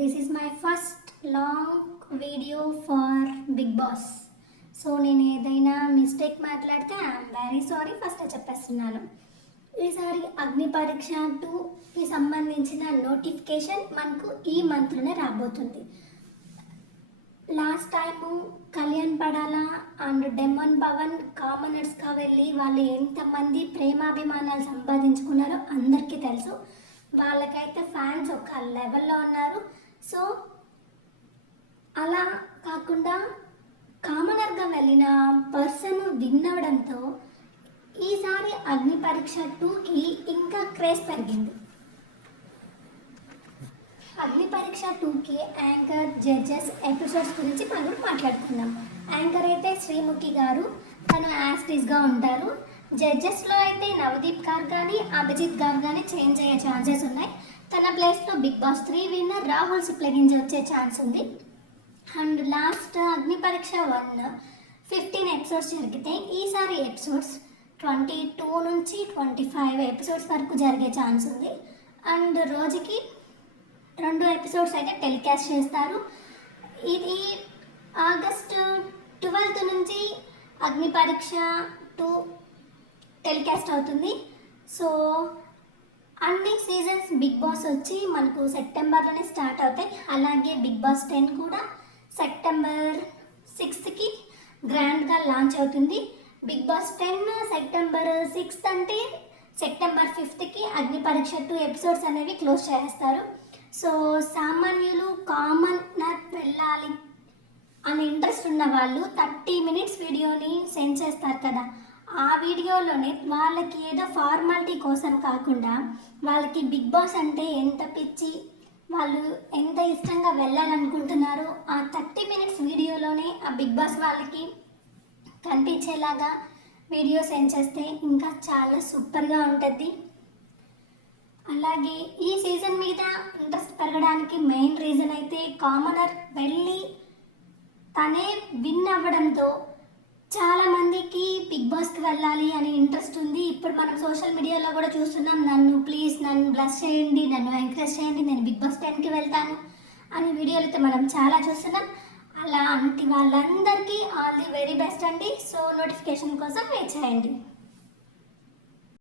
This is my first long video for Bigg Boss. So నేను ఏదైనా mistake మాట్లాడితే I'm very sorry, first చెప్పేస్తున్నాను. ఈసారి అగ్ని పరీక్ష 2కి సంబంధించిన నోటిఫికేషన్ మనకు ఈ మంత్లోనే రాబోతుంది. Last time Kalyan Padala and Demon Pavan కామనర్స్గా వెళ్ళి వాళ్ళు ఎంతమంది ప్రేమాభిమానాలు సంపాదించుకున్నారో అందరికీ తెలుసు. వాళ్ళకైతే ఫ్యాన్స్ ఒక లెవెల్లో ఉన్నారు. సో అలా కాకుండా కామనర్గా వెళ్ళిన పర్సన్ విన్ అవ్వడంతో ఈసారి అగ్ని పరీక్ష 2కి ఇంకా క్రేజ్ పెరిగింది. అగ్ని పరీక్ష 2కి యాంకర్, జడ్జెస్, ఎపిసోడ్స్ గురించి మనం మాట్లాడుకుందాం. యాంకర్ అయితే శ్రీముఖి గారు, తను యాస్టీస్గా ఉంటారు. జడ్జెస్లో అయితే నవదీప్ గారు కానీ అభిజిత్ గారు కానీ చేంజ్ అయ్యే ఛాన్సెస్ ఉన్నాయి. తన ప్లేస్లో బిగ్ బాస్ 3 విన్నర్ రాహుల్ సిప్లగించి వచ్చే ఛాన్స్ ఉంది. అండ్ లాస్ట్ అగ్ని పరీక్ష 1 15 ఎపిసోడ్స్ జరిగితే ఈసారి ఎపిసోడ్స్ 22 నుంచి 25 ఎపిసోడ్స్ వరకు జరిగే ఛాన్స్ ఉంది. అండ్ రోజుకి 2 ఎపిసోడ్స్ అయితే టెలికాస్ట్ చేస్తారు. ఇది ఆగస్టు 12 నుంచి అగ్ని పరీక్ష 2 టెలికాస్ట్ అవుతుంది. సో అన్ని సీజన్స్ బిగ్ బాస్ వచ్చి మనకు సెప్టెంబర్లోనే స్టార్ట్ అవుతాయి. అలాగే బిగ్ బాస్ 10 కూడా సెప్టెంబర్ 6కి గ్రాండ్గా లాంచ్ అవుతుంది. బిగ్ బాస్ 10 సెప్టెంబర్ 6 అంటే సెప్టెంబర్ 5కి అగ్ని పరీక్ష 2 ఎపిసోడ్స్ అనేవి క్లోజ్ చేస్తారు. సో సామాన్యులు కామనర్ వెళ్ళాలి అని ఇంట్రెస్ట్ ఉన్న వాళ్ళు 30 మినిట్స్ వీడియోని సెండ్ చేస్తారు కదా, ఆ వీడియోలోనే వాళ్ళకి ఏదో ఫార్మాలిటీ కోసం కాకుండా వాళ్ళకి బిగ్ బాస్ అంటే ఎంత పిచ్చి, వాళ్ళు ఎంత ఇష్టంగా వెళ్ళాలనుకుంటున్నారో ఆ 30 మినిట్స్ వీడియోలోనే ఆ బిగ్ బాస్ వాళ్ళకి కనిపించేలాగా వీడియో సెండ్ చేస్తే ఇంకా చాలా సూపర్గా ఉంటుంది. అలాగే ఈ సీజన్ మీద ఇంట్రెస్ట్ పెరగడానికి మెయిన్ రీజన్ అయితే కామనర్ వెళ్ళి తనే విన్ అవ్వడంతో చాలామందికి బిగ్ బాస్కి వెళ్ళాలి అని ఇంట్రెస్ట్ ఉంది. ఇప్పుడు మనం సోషల్ మీడియాలో కూడా చూస్తున్నాం, నన్ను బ్లెస్ చేయండి, నన్ను ఎంకరేజ్ చేయండి, నేను బిగ్ బాస్ 10కి వెళ్తాను అనే వీడియోలు అయితే మనం చాలా చూస్తున్నాం. అలాంటి వాళ్ళందరికీ ఆల్ ది వెరీ బెస్ట్ అండి. సో నోటిఫికేషన్ కోసం వెయిట్ చేయండి.